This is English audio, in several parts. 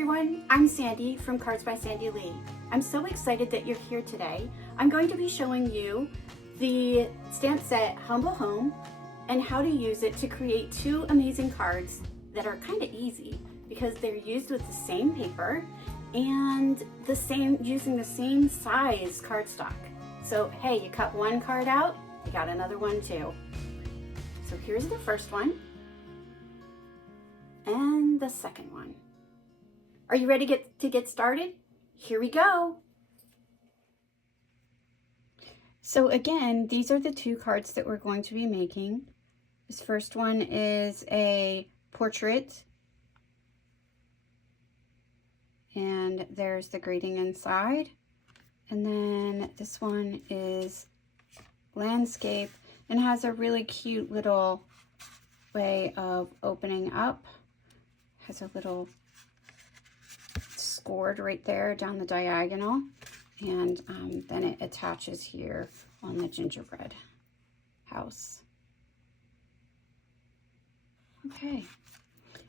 everyone, I'm Sandy from Cards by Sandy Lee. I'm so excited that you're here today. I'm going to be showing you the stamp set Humble Home and how to use it to create two amazing cards that are kind of easy because they're used with the same paper and using the same size cardstock. So hey, you cut one card out, you got another one too. So here's the first one and the second one. Are you ready to get started? Here we go. So again, these are the two cards that we're going to be making. This first one is a portrait. And there's the grading inside. And then this one is landscape and has a really cute little way of opening up. Has a little scored right there down the diagonal, and then it attaches here on the gingerbread house. Okay,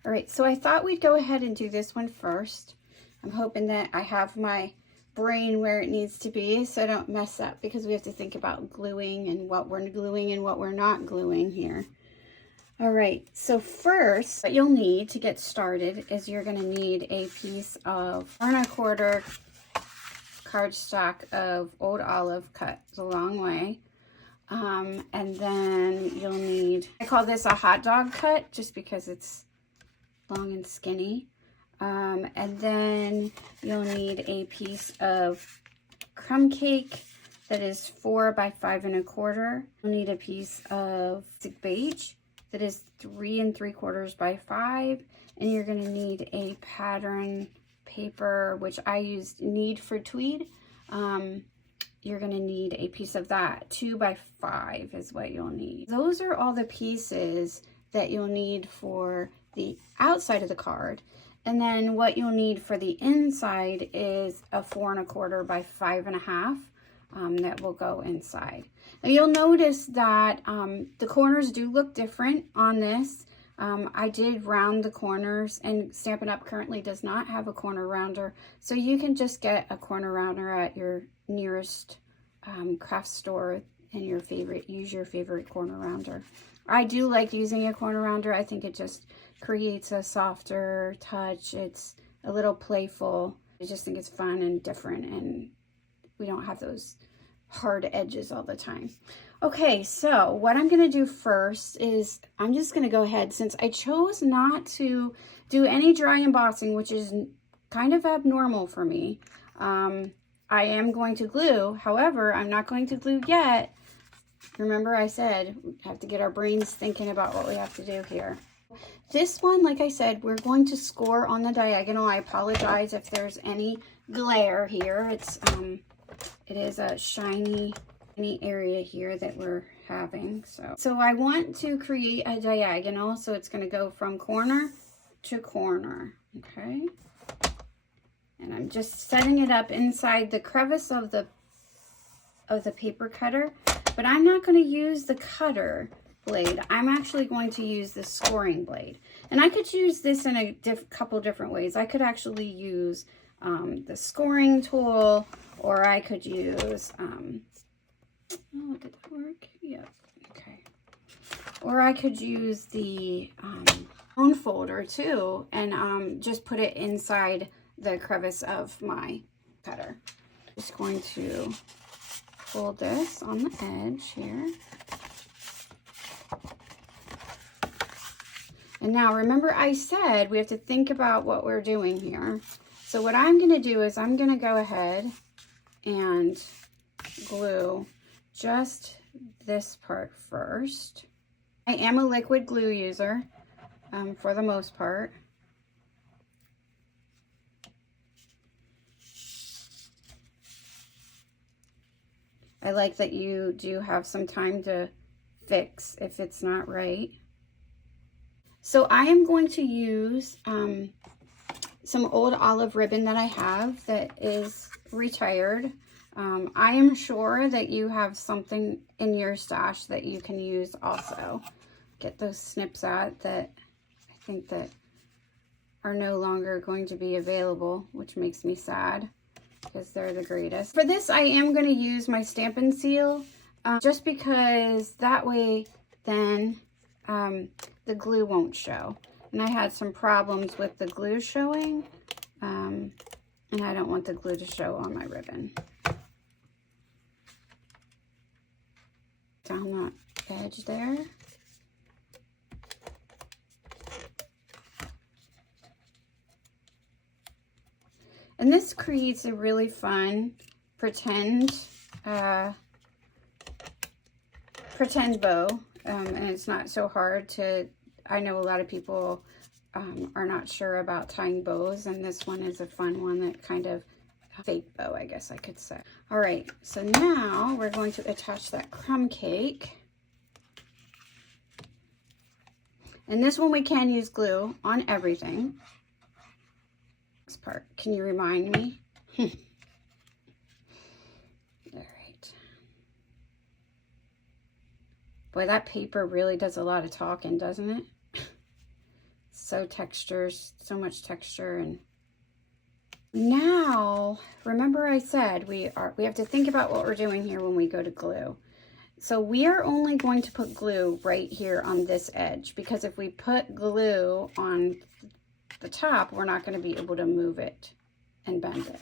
all right, so I thought we'd go ahead and do this one first. I'm hoping that I have my brain where it needs to be so I don't mess up, because we have to think about gluing and what we're gluing and what we're not gluing here. All right, so first, what you'll need to get started is you're gonna need a piece of 4 1/4 cardstock of Old Olive cut the long way. And then you'll need, I call this a hot dog cut just because it's long and skinny. And then you'll need a piece of crumb cake that is 4 by 5 1/4. You'll need a piece of beige that is 3 3/4 by 5, and you're going to need a pattern paper, which I used Need for Tweed. You're going to need a piece of that. 2 by 5 is what you'll need. Those are all the pieces that you'll need for the outside of the card. And then what you'll need for the inside is a 4 1/4 by 5 1/2 that will go inside. Now you'll notice that the corners do look different on this. I did round the corners, and Stampin' Up! Currently does not have a corner rounder, so you can just get a corner rounder at your nearest craft store and use your favorite corner rounder. I do like using a corner rounder. I think it just creates a softer touch. It's a little playful. I just think it's fun and different, and we don't have those hard edges all the time. Okay, so what I'm going to do first is I'm just going to go ahead, since I chose not to do any dry embossing, which is kind of abnormal for me. I am going to glue. However, I'm not going to glue yet. Remember I said we have to get our brains thinking about what we have to do here. This one, like I said, we're going to score on the diagonal. I apologize if there's any glare here. It is a shiny area here that we're having. So I want to create a diagonal, so it's going to go from corner to corner. Okay. And I'm just setting it up inside the crevice of the paper cutter, but I'm not going to use the cutter blade. I'm actually going to use the scoring blade, and I could use this in a couple different ways. I could actually use the scoring tool, or I could use oh, did that work? Yep. Okay. Or I could use the bone folder too, and just put it inside the crevice of my cutter. Just going to fold this on the edge here. And now remember I said we have to think about what we're doing here. So what I'm going to do is I'm going to go ahead and glue just this part first. I am a liquid glue user for the most part. I like that you do have some time to fix if it's not right. So I am going to use some Old Olive ribbon that I have that is retired. I am sure that you have something in your stash that you can use also. Get those snips at that I think that are no longer going to be available, which makes me sad because they're the greatest. For this, I am going to use my Stampin' Seal, just because that way then the glue won't show. And I had some problems with the glue showing, and I don't want the glue to show on my ribbon. Down that edge there. And this creates a really fun pretend bow, and it's not so hard to, I know a lot of people are not sure about tying bows, and this one is a fun one that kind of fake bow, I guess I could say. All right, so now we're going to attach that crumb cake. And this one we can use glue on everything. This part, can you remind me? All right. Boy, that paper really does a lot of talking, doesn't it? So textures, so much texture. And now, remember I said we have to think about what we're doing here when we go to glue. So we are only going to put glue right here on this edge, because if we put glue on the top, we're not going to be able to move it and bend it.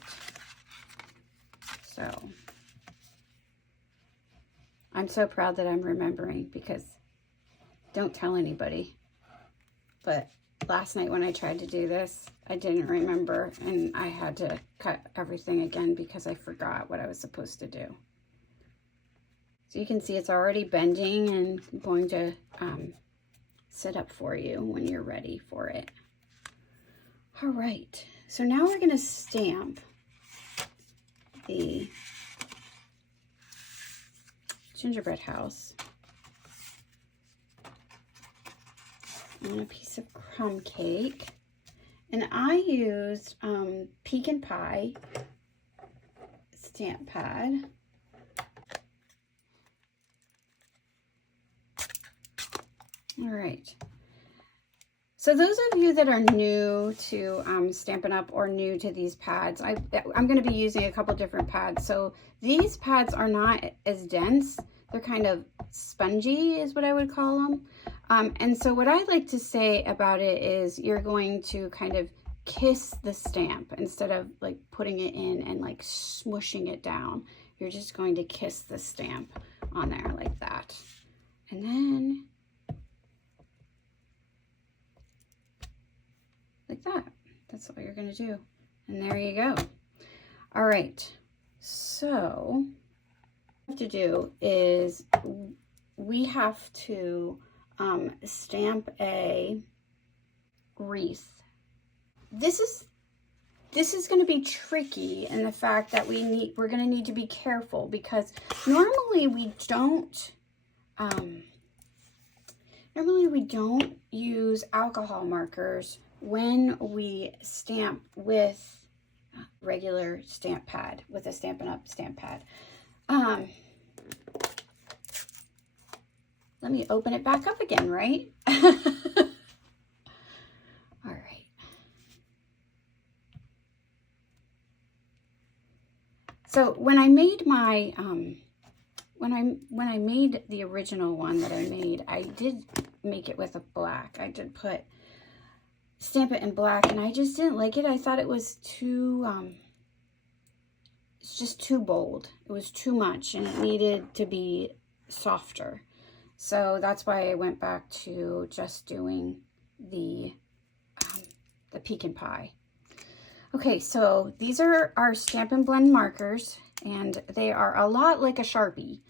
So I'm so proud that I'm remembering, because don't tell anybody, but last night when I tried to do this, I didn't remember, and I had to cut everything again because I forgot what I was supposed to do. So you can see it's already bending and going to sit up for you when you're ready for it. All right, so now we're going to stamp the gingerbread house on a piece of crumb cake. And I used Pecan Pie stamp pad. All right. So those of you that are new to Stampin' Up! Or new to these pads, I'm going to be using a couple different pads. So these pads are not as dense. They're kind of spongy is what I would call them. And so what I like to say about it is you're going to kind of kiss the stamp instead of like putting it in and like smushing it down. You're just going to kiss the stamp on there like that. And then like that. That's all you're going to do. And there you go. All right. So what we have to do is we have to stamp a wreath. This is going to be tricky in the fact that we're going to need to be careful, because normally we don't use alcohol markers when we stamp with regular stamp pad, with a Stampin' Up! Stamp pad. Let me open it back up again, right? All right. So when I made my when I made the original one that I made, I did make it with a black. I did stamp it in black, and I just didn't like it. I thought it was too it's just too bold. It was too much, and it needed to be softer. So that's why I went back to just doing the Pecan Pie. Okay, so these are our Stampin' Blend markers, and they are a lot like a Sharpie.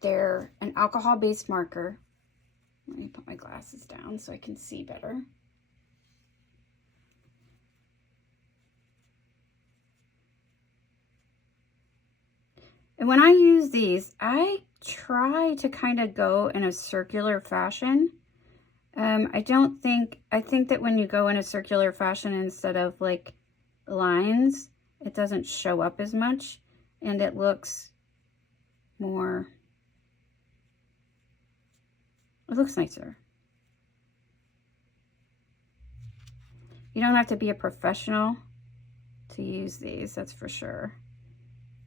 They're an alcohol-based marker. Let me put my glasses down so I can see better. And when I use these, I try to kind of go in a circular fashion. I think that when you go in a circular fashion instead of like lines, it doesn't show up as much, and it looks more, it looks nicer. You don't have to be a professional to use these, that's for sure.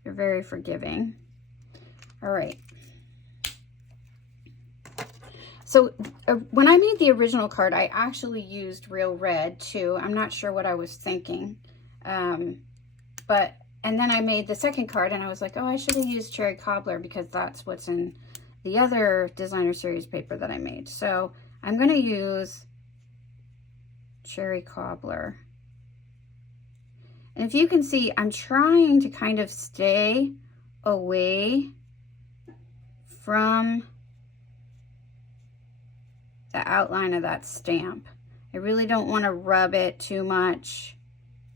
They're very forgiving. All right. So when I made the original card, I actually used real red too. I'm not sure what I was thinking. And then I made the second card and I was like, oh, I should have used cherry cobbler because that's what's in the other designer series paper that I made. So I'm going to use cherry cobbler. And if you can see, I'm trying to kind of stay away from the outline of that stamp. I really don't want to rub it too much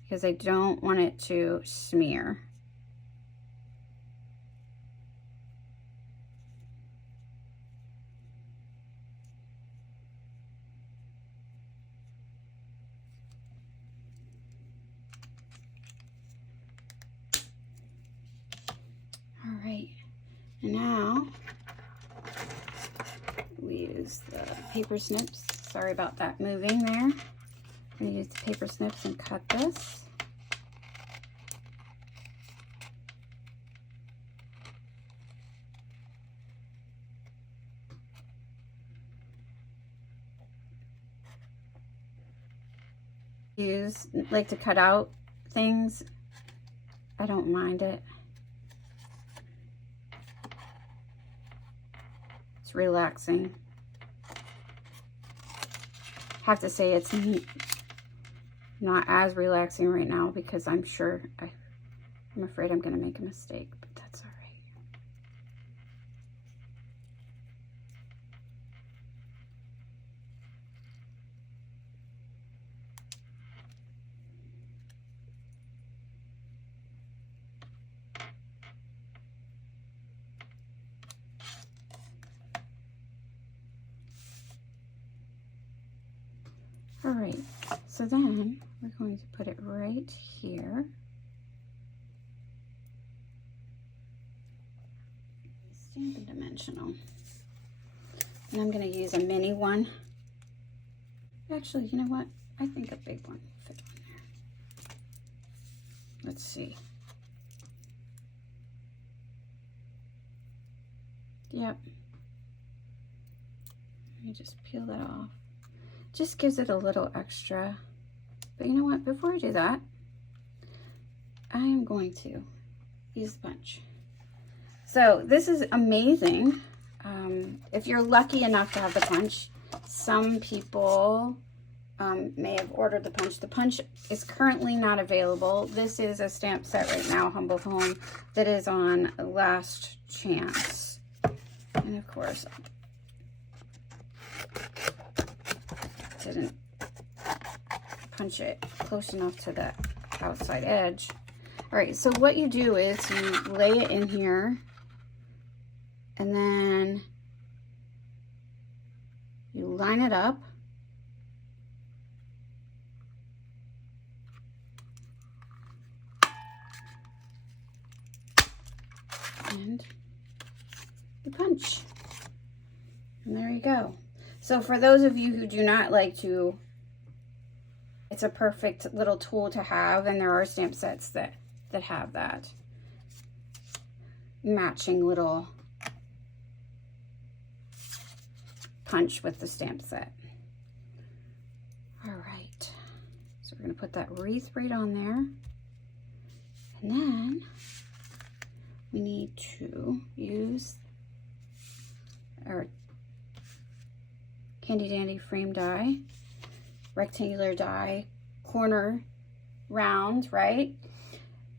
because I don't want it to smear. All right, and now we use the paper snips. Sorry about that moving there. I'm going to use the paper snips and cut this. Like to cut out things. I don't mind it. It's relaxing. Have to say it's not as relaxing right now because I'm sure I'm afraid I'm going to make a mistake, but that's all right. All right, so then we're going to put it right here. Stampin' Dimensional. And I'm going to use a mini one. Actually, you know what? I think a big one will fit on there. Let's see. Yep. Let me just peel that off. Just gives it a little extra. But you know what? Before I do that, I am going to use the punch. So this is amazing. If you're lucky enough to have the punch, some people may have ordered the punch. The punch is currently not available. This is a stamp set right now, Humble Home, that is on Last Chance. And of course, didn't punch it close enough to the outside edge. All right, so what you do is you lay it in here and then you line it up. And you punch. And there you go. So for those of you who do not like to, it's a perfect little tool to have, and there are stamp sets that have that matching little punch with the stamp set. All right, so we're going to put that wreath right on there, and then we need to use our Candy Dandy frame die, rectangular die, corner round, right?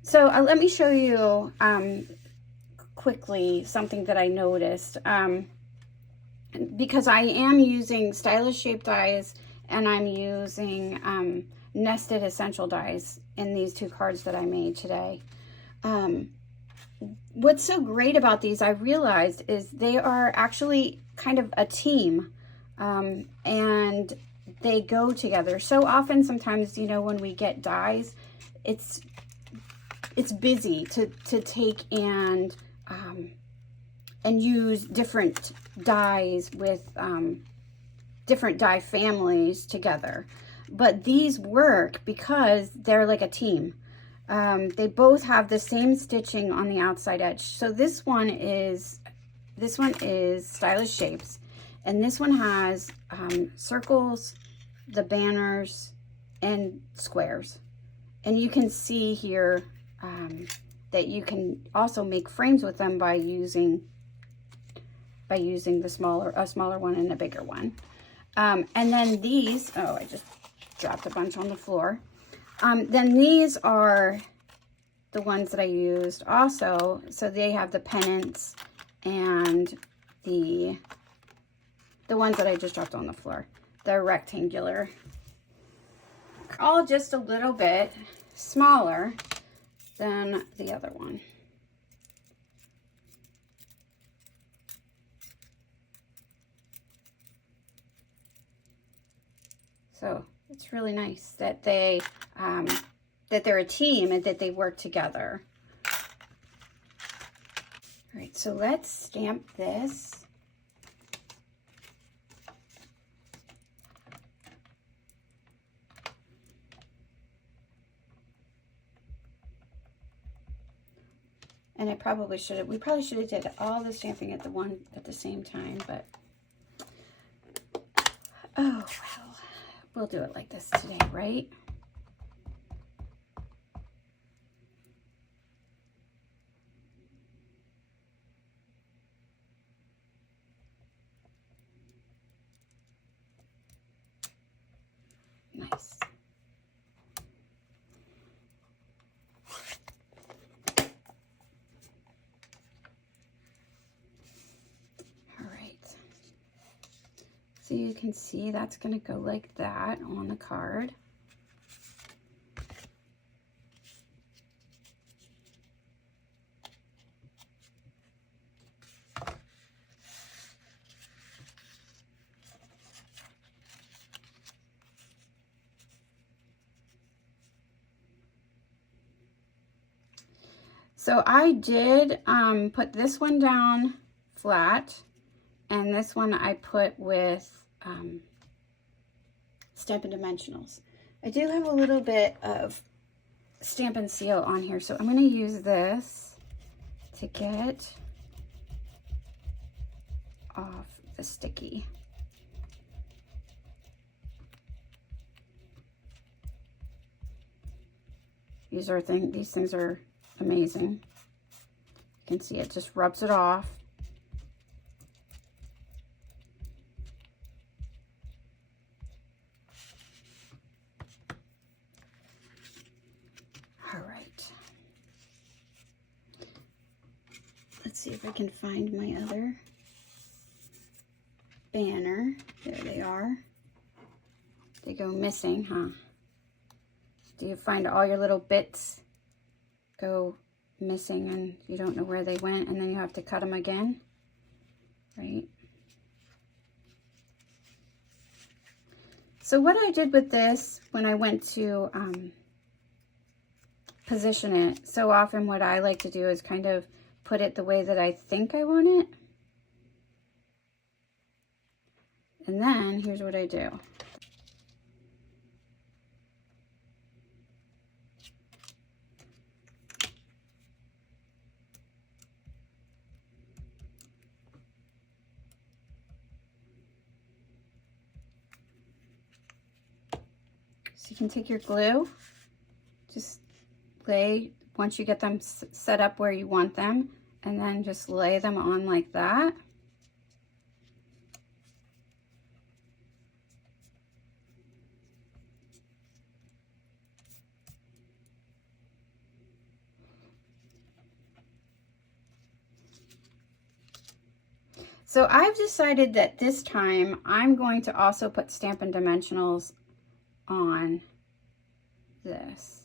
So let me show you quickly something that I noticed. Because I am using stylish shaped dies and I'm using nested essential dies in these two cards that I made today. What's so great about these, I realized, is they are actually kind of a team. And they go together. So often, sometimes, you know, when we get dies, it's busy to take and use different dies with different die families together. but these work because they're like a team. They both have the same stitching on the outside edge. So this one is Stylish Shapes, and this one has circles, the banners, and squares. And you can see here that you can also make frames with them by using a smaller one and a bigger one. And then these, oh, I just dropped a bunch on the floor. Then these are the ones that I used also. So they have the pennants and the ones that I just dropped on the floor. They're rectangular. All just a little bit smaller than the other one. So it's really nice that they're a team and that they work together. All right, so let's stamp this. And we probably should have did all the stamping at the same time, but oh well, we'll do it like this today, right? Nice. So you can see that's going to go like that on the card. So I did put this one down flat, and this one I put with Stampin' Dimensionals. I do have a little bit of Stampin' Seal on here, so I'm going to use this to get off the sticky. These things are amazing. You can see it just rubs it off. All right. Let's see if I can find my other banner. There they are. They go missing, huh? Do you find all your little bits go missing and you don't know where they went, and then you have to cut them again, right? So what I did with this when I went to position it, so often what I like to do is kind of put it the way that I think I want it. And then here's what I do. So you can take your glue, just lay, once you get them set up where you want them, and then just lay them on like that. So I've decided that this time I'm going to also put Stampin' Dimensionals on this.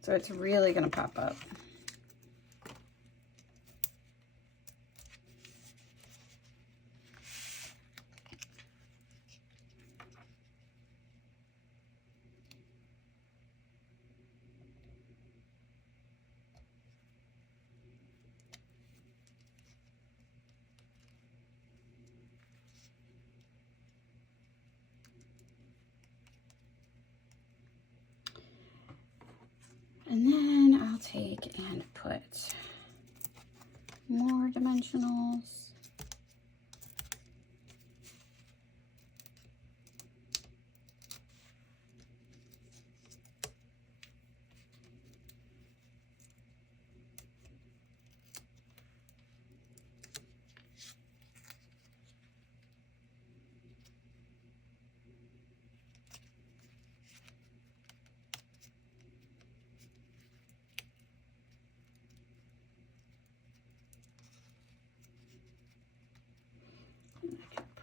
So it's really going to pop up. back and put more dimensionals.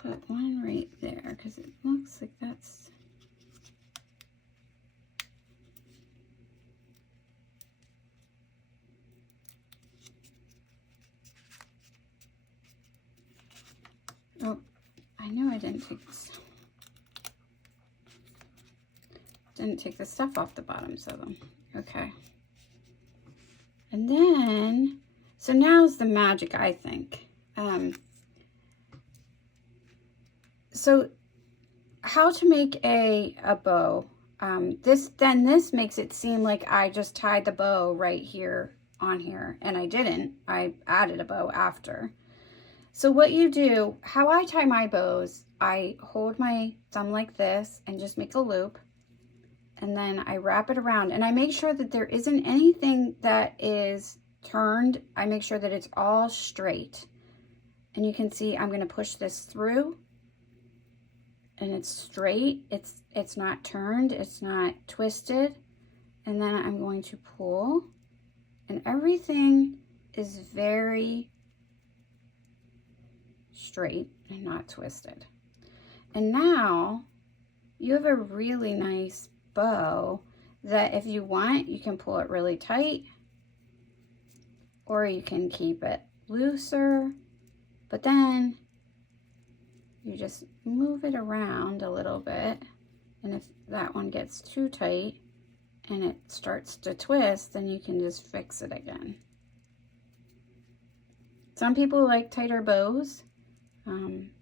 Put one right there because it looks like that's oh, I know I didn't take the stuff off the bottoms of them. Okay. And then, so now's the magic, I think. So how to make a bow. This makes it seem like I just tied the bow right here on here, and I didn't. I added a bow after. So what you do, how I tie my bows, I hold my thumb like this and just make a loop, and then I wrap it around, and I make sure that there isn't anything that is turned. I make sure that it's all straight. And you can see I'm going to push this through, and it's straight. It's not turned, it's not twisted. And then I'm going to pull, and everything is very straight and not twisted. And now you have a really nice bow that if you want, you can pull it really tight, or you can keep it looser, but then you just move it around a little bit, and if that one gets too tight and it starts to twist, then you can just fix it again. Some people like tighter bows.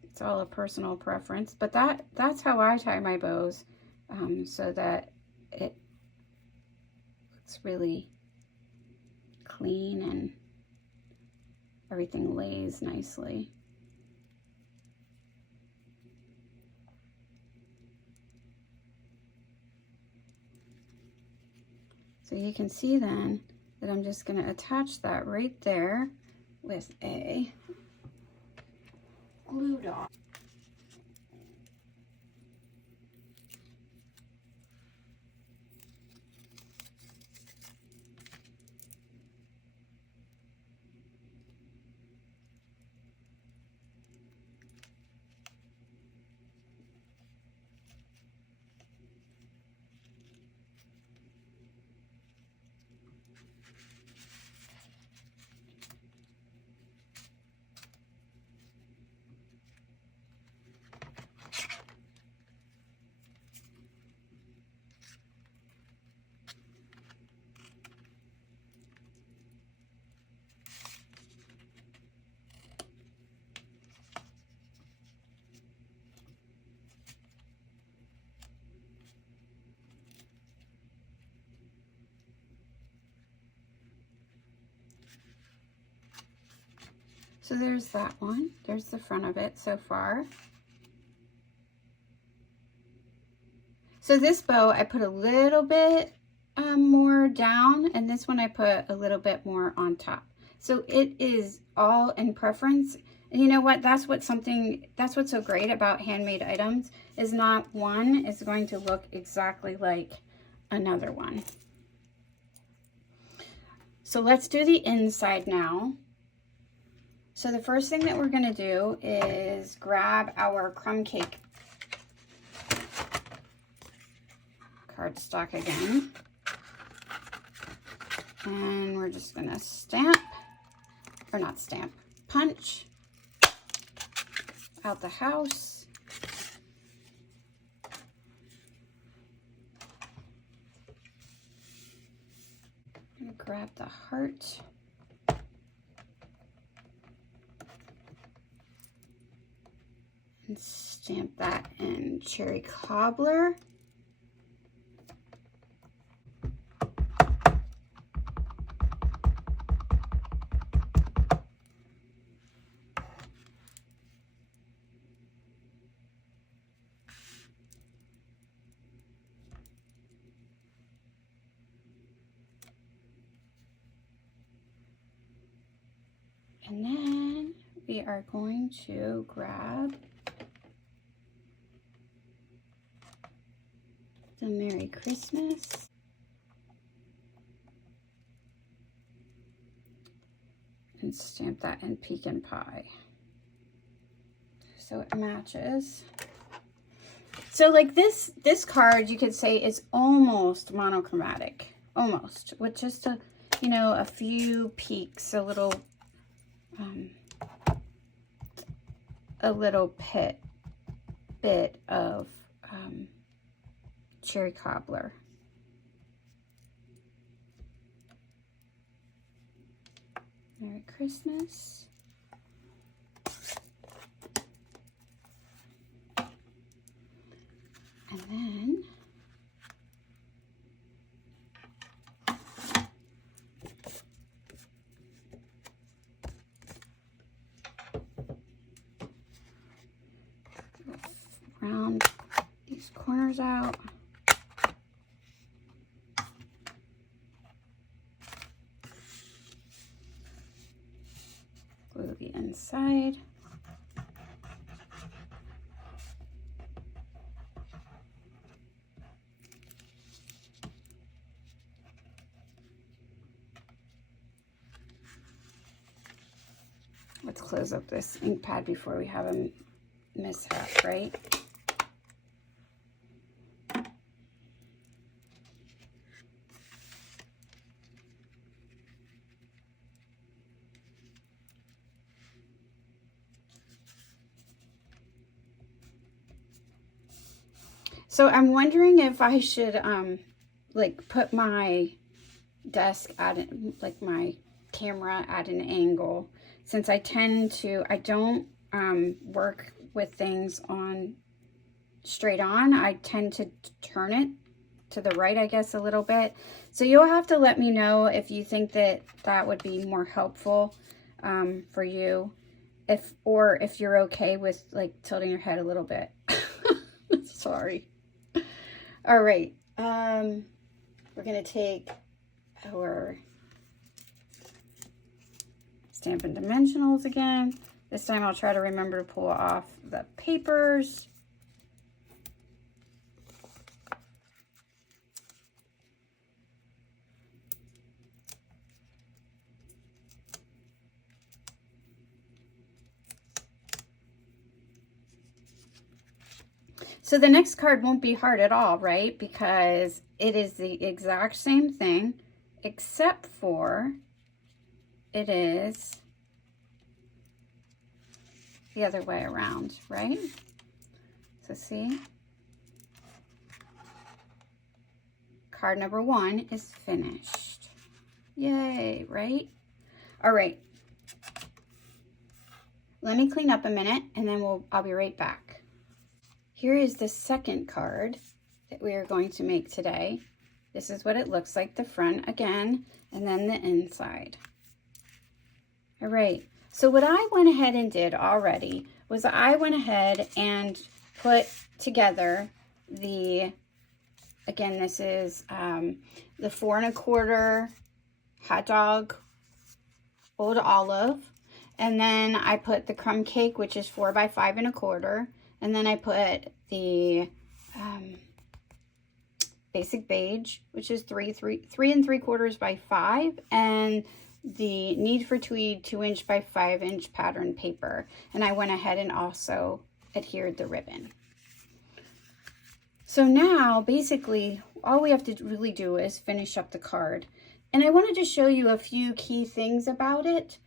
It's all a personal preference, but that's how I tie my bows, so that it looks really clean and everything lays nicely. So you can see then that I'm just going to attach that right there with a glue dot. So there's that one. There's the front of it so far. So this bow, I put a little bit more down, and this one I put a little bit more on top. So it is all in preference. And you know what? That's what's so great about handmade items, is not one is going to look exactly like another one. So let's do the inside now. So the first thing that we're going to do is grab our crumb cake cardstock again. And we're just going to punch out the house. I'm going to grab the heart. And stamp that in cherry cobbler. And then we are going to grab the Merry Christmas. And stamp that in Pecan Pie. So it matches. So like this card, you could say is almost monochromatic, almost, with just a, you know, a few peaks, a little bit of cherry cobbler. Merry Christmas. And then round these corners out. Glue the inside. Let's close up this ink pad before we have a mishap, right? So I'm wondering if I should like put my desk at like my camera at an angle, since I don't work with things on straight on. I tend to turn it to the right, I guess, a little bit. So you'll have to let me know if you think that that would be more helpful for you, if you're okay with like tilting your head a little bit. Sorry. All right, we're gonna take our Stampin' Dimensionals again. This time I'll try to remember to pull off the papers. So the next card won't be hard at all, right? Because it is the exact same thing, except for it is the other way around, right? So see, card number 1 is finished. Yay, right? All right. Let me clean up a minute and then I'll be right back. Here is the second card that we are going to make today. This is what it looks like, the front again, and then the inside. All right, so what I went ahead and did already was I went ahead and put together the, again, this is the 4 1/4 hot dog Old Olive. And then I put the crumb cake, which is 4 by 5 1/4. And then I put the basic beige, which is 3 3/4 by 5, and the Need for Tweed 2" by 5" pattern paper. And I went ahead and also adhered the ribbon. So now basically all we have to really do is finish up the card. And I wanted to show you a few key things about it,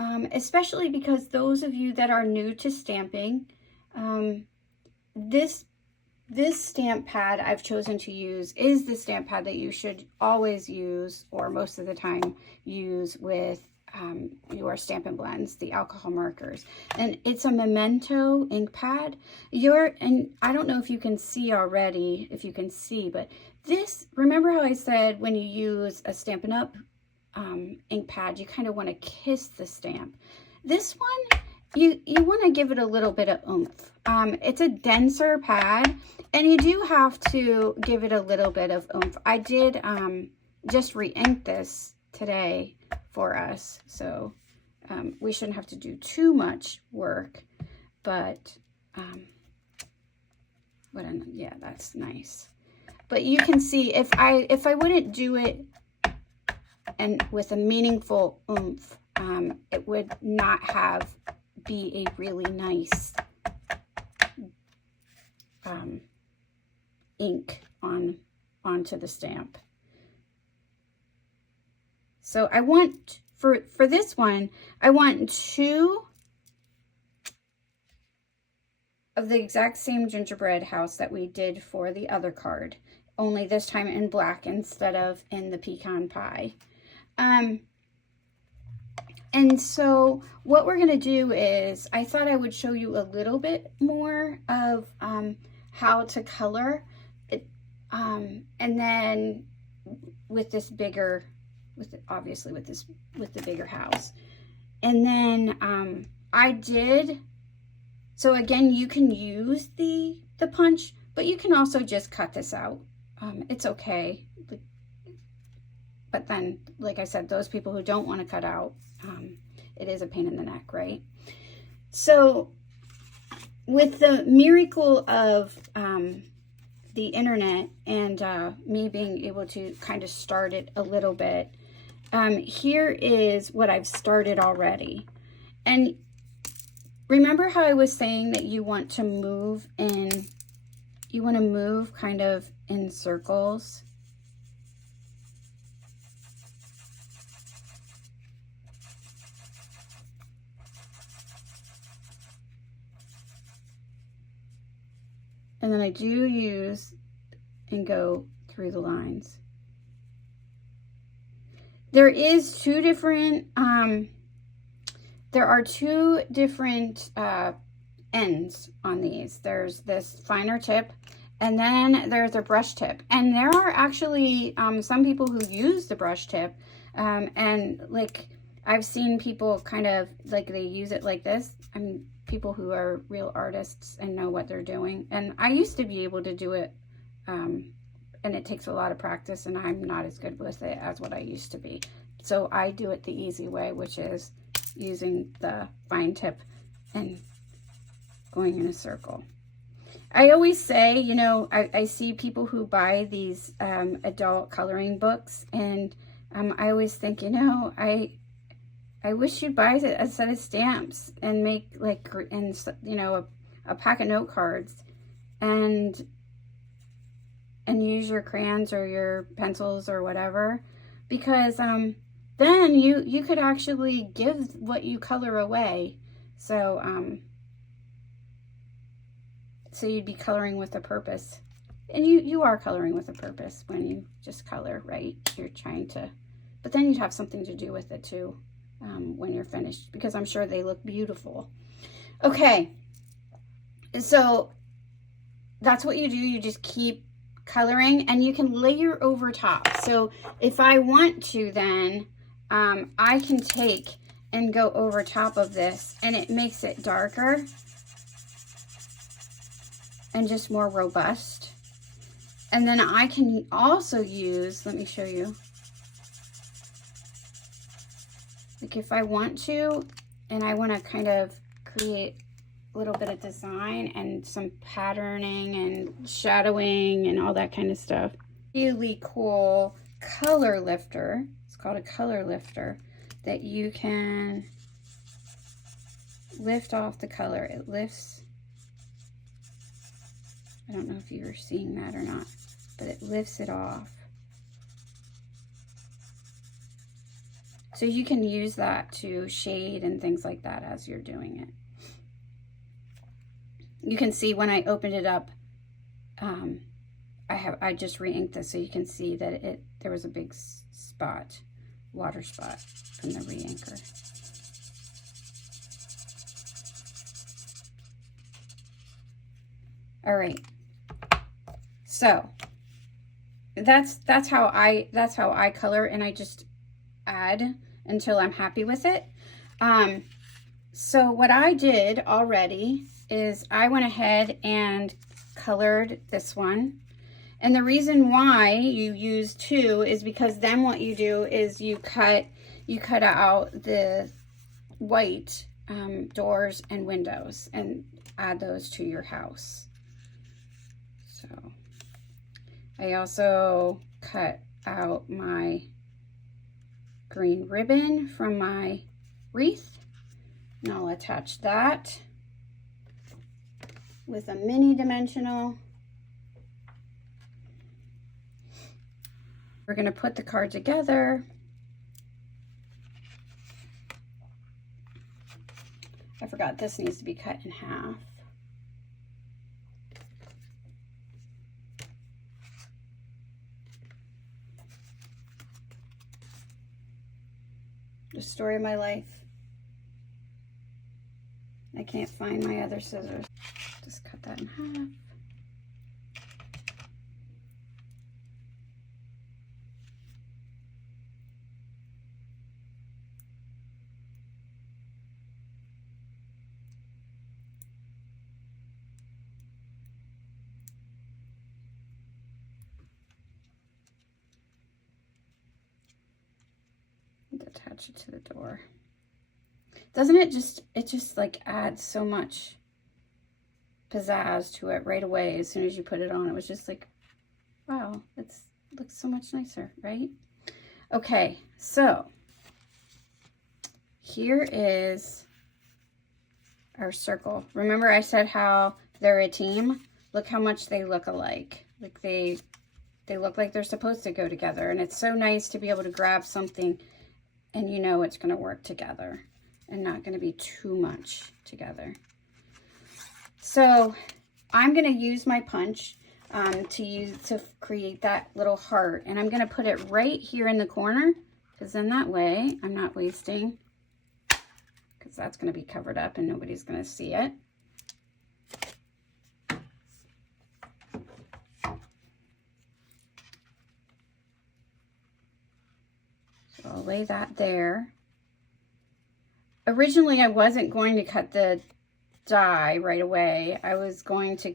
especially because those of you that are new to stamping, this stamp pad I've chosen to use is the stamp pad that you should always use, or most of the time use, with your Stampin' Blends, the alcohol markers. And it's a Memento ink pad. And I don't know if you can see already, but this, remember how I said when you use a Stampin' Up ink pad, you kind of want to kiss the stamp. This one, you want to give it a little bit of oomph. It's a denser pad, and you do have to give it a little bit of oomph. I did just re-ink this today for us, so we shouldn't have to do too much work, but yeah, that's nice. But you can see if I wouldn't do it and with a meaningful oomph, it would not be a really nice ink onto the stamp. So I want, for this one, I want 2 of the exact same gingerbread house that we did for the other card, only this time in black instead of in the pecan pie. And so what we're going to do is, I thought I would show you a little bit more of how to color it, and then with this bigger, obviously with the bigger house. And then so again, you can use the punch, but you can also just cut this out. It's okay. But then, like I said, those people who don't want to cut out, it is a pain in the neck, right? So with the miracle of the internet and me being able to kind of start it a little bit, here is what I've started already. And remember how I was saying that you want to move kind of in circles? And then I do use and go through the lines. There is there are 2 different ends on these. There's this finer tip, and then there's a brush tip. And there are actually some people who use the brush tip, and like I've seen people kind of like they use it like this. I mean, people who are real artists and know what they're doing. And I used to be able to do it, and it takes a lot of practice, and I'm not as good with it as what I used to be. So I do it the easy way, which is using the fine tip and going in a circle. I always say, you know, I see people who buy these adult coloring books, and I always think, you know, I wish you'd buy a set of stamps and make like, and you know, a pack of note cards, and use your crayons or your pencils or whatever, because then you could actually give what you color away. So so you'd be coloring with a purpose, and you are coloring with a purpose when you just color, right? You're trying to, but then you'd have something to do with it too. When you're finished, because I'm sure they look beautiful. Okay, so that's what you do. You just keep coloring, and you can layer over top. So if I want to, then I can take and go over top of this, and it makes it darker and just more robust. And then I can also use, let me show you, like if I want to, and I want to kind of create a little bit of design and some patterning and shadowing and all that kind of stuff. Really cool color lifter. It's called a color lifter, that you can lift off the color. It lifts, I don't know if you're seeing that or not, but it lifts it off. So you can use that to shade and things like that as you're doing it. You can see when I opened it up, I just re-inked this, so you can see that there was a big spot, water spot from the re-inker. All right. So that's how I color, and I just add until I'm happy with it. So what I did already is I went ahead and colored this one. And the reason why you use 2 is because then what you do is you cut out the white doors and windows and add those to your house. So I also cut out my green ribbon from my wreath, and I'll attach that with a mini dimensional. We're going to put the card together. I forgot this needs to be cut in half. The story of my life. I can't find my other scissors. Just cut that in half. Attach it to the door. Doesn't it just like adds so much pizzazz to it right away as soon as you put it on. It was just like, wow, it looks so much nicer, right? Okay, so here is our circle. Remember I said how they're a team? Look how much they look alike. Like they look like they're supposed to go together, and it's so nice to be able to grab something and you know it's going to work together and not going to be too much together. So I'm going to use my punch to create that little heart, and I'm going to put it right here in the corner, because then that way I'm not wasting, because that's going to be covered up and nobody's going to see it. So I'll lay that there. Originally I wasn't going to cut the die right away. I was going to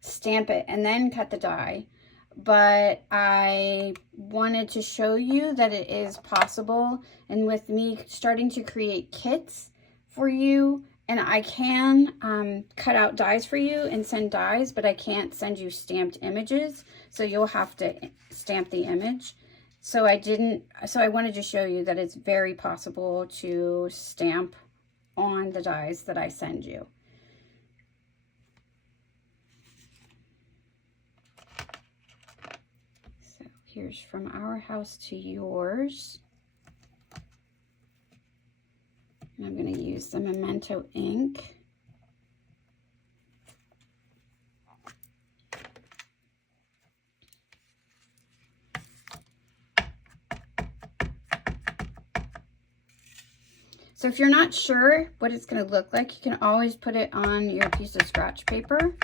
stamp it and then cut the die, but I wanted to show you that it is possible, and with me starting to create kits for you, and I can cut out dies for you and send dies, but I can't send you stamped images, so you'll have to stamp the image. So I wanted to show you that it's very possible to stamp on the dies that I send you. So here's from our house to yours. And I'm going to use the Memento ink. So if you're not sure what it's going to look like, you can always put it on your piece of scratch paper.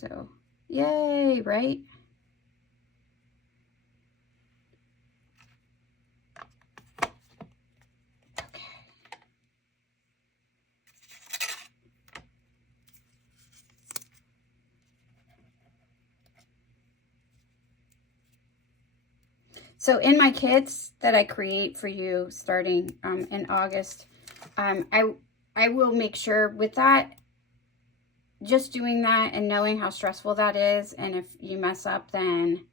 So, yay, right? So in my kits that I create for you starting in August, I will make sure with that, just doing that and knowing how stressful that is, and if you mess up, then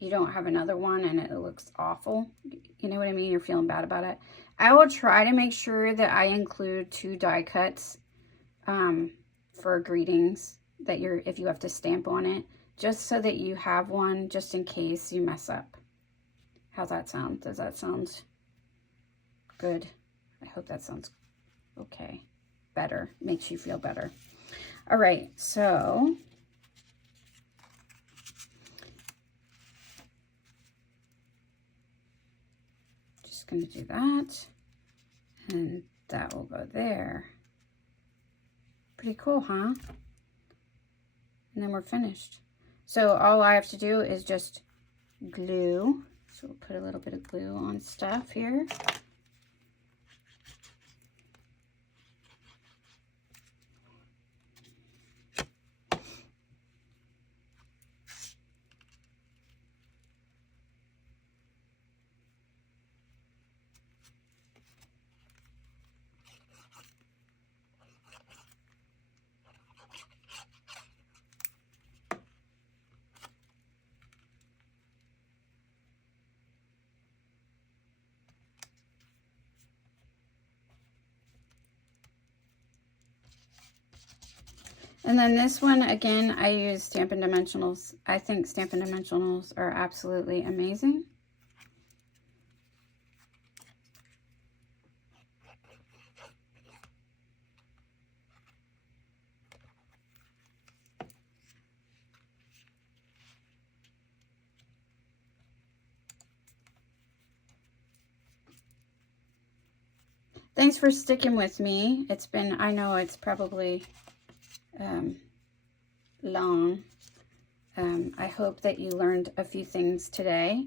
you don't have another one and it looks awful. You know what I mean? You're feeling bad about it. I will try to make sure that I include 2 die cuts for greetings that if you have to stamp on it, just so that you have one just in case you mess up. How's that sound? Does that sound good? I hope that sounds okay. Better. Makes you feel better. All right, so just going to do that, and that will go there. Pretty cool, huh? And then we're finished. So all I have to do is just glue. So we'll put a little bit of glue on stuff here. And then this one, again, I use Stampin' Dimensionals. I think Stampin' Dimensionals are absolutely amazing. Thanks for sticking with me. It's been, I know it's probably long. I hope that you learned a few things today.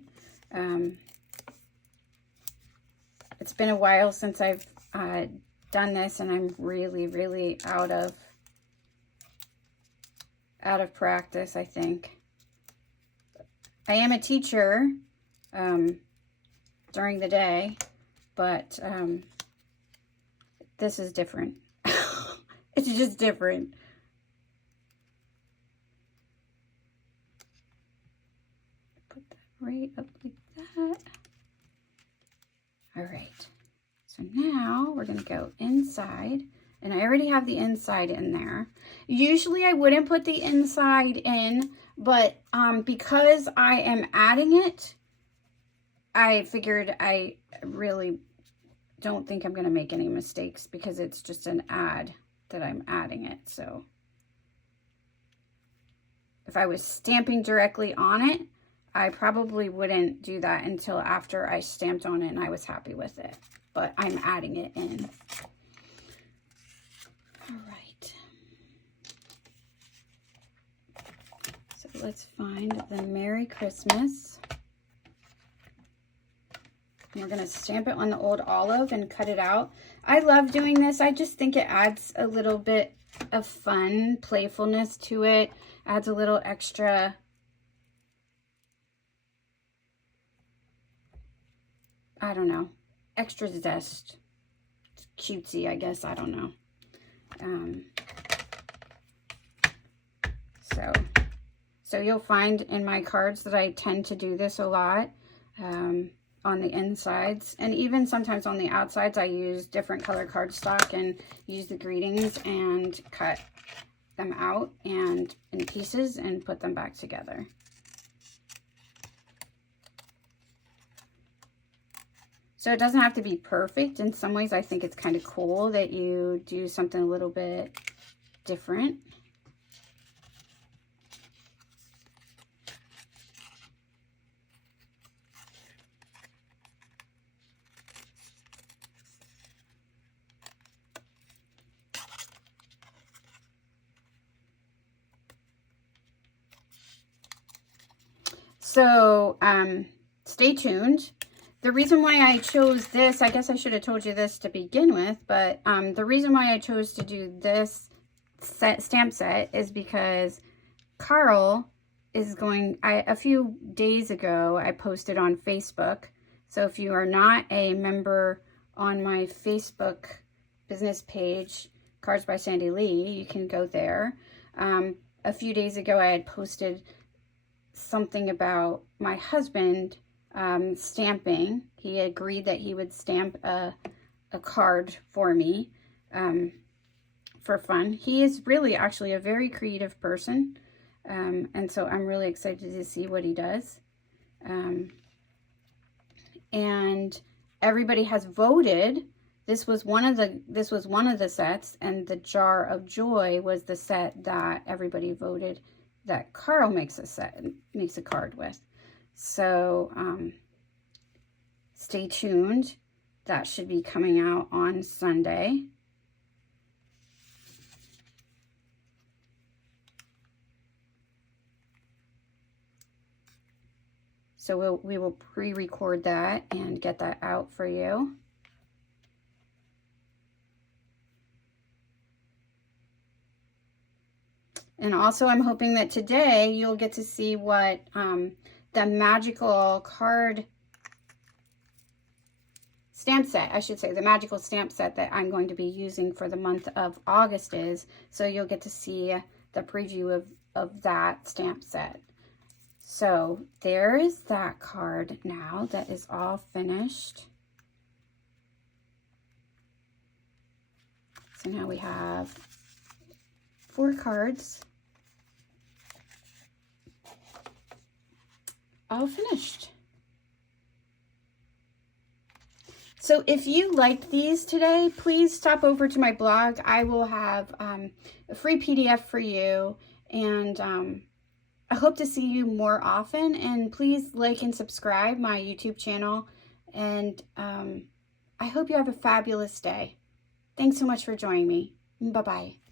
It's been a while since I've done this, and I'm really out of practice, I think. I am a teacher during the day, but this is different. It's just different. Put that right up like that. All right. So now we're going to go inside, and I already have the inside in there. Usually I wouldn't put the inside in, but because I am adding it, I figured I really don't think I'm going to make any mistakes because it's just an add that I'm adding it. So if I was stamping directly on it, I probably wouldn't do that until after I stamped on it and I was happy with it. But I'm adding it in. All right. So let's find the Merry Christmas. We're going to stamp it on the old olive and cut it out. I love doing this. I just think it adds a little bit of fun, playfulness to it. Adds a little extra, I don't know, extra zest. It's cutesy, I guess. I don't know. So you'll find in my cards that I tend to do this a lot. On the insides, and even sometimes on the outsides, I use different color cardstock and use the greetings and cut them out and in pieces and put them back together. So it doesn't have to be perfect. In some ways, I think it's kind of cool that you do something a little bit different. So stay tuned. The reason why I chose this, I guess I should have told you this to begin with, but the reason why I chose to do this stamp set is because Carl is going, a few days ago, I posted on Facebook. So if you are not a member on my Facebook business page, Cards by Sandy Lee, you can go there. A few days ago, I had posted something about my husband stamping. He agreed that he would stamp a card for me for fun. He is really actually a very creative person, and so I'm really excited to see what he does. And everybody has voted. This was one of the sets, and the Jar of Joy was the set that everybody voted that Carl makes a card with. So stay tuned. That should be coming out on Sunday. So we will pre-record that and get that out for you. And also I'm hoping that today you'll get to see what the magical card stamp set, I should say, the magical stamp set that I'm going to be using for the month of August is. So you'll get to see the preview of that stamp set. So there is that card now that is all finished. So now we have 4 cards all finished. So if you liked these today, please stop over to my blog. I will have a free PDF for you, and I hope to see you more often. And please like and subscribe my YouTube channel, and I hope you have a fabulous day. Thanks so much for joining me. Bye-bye.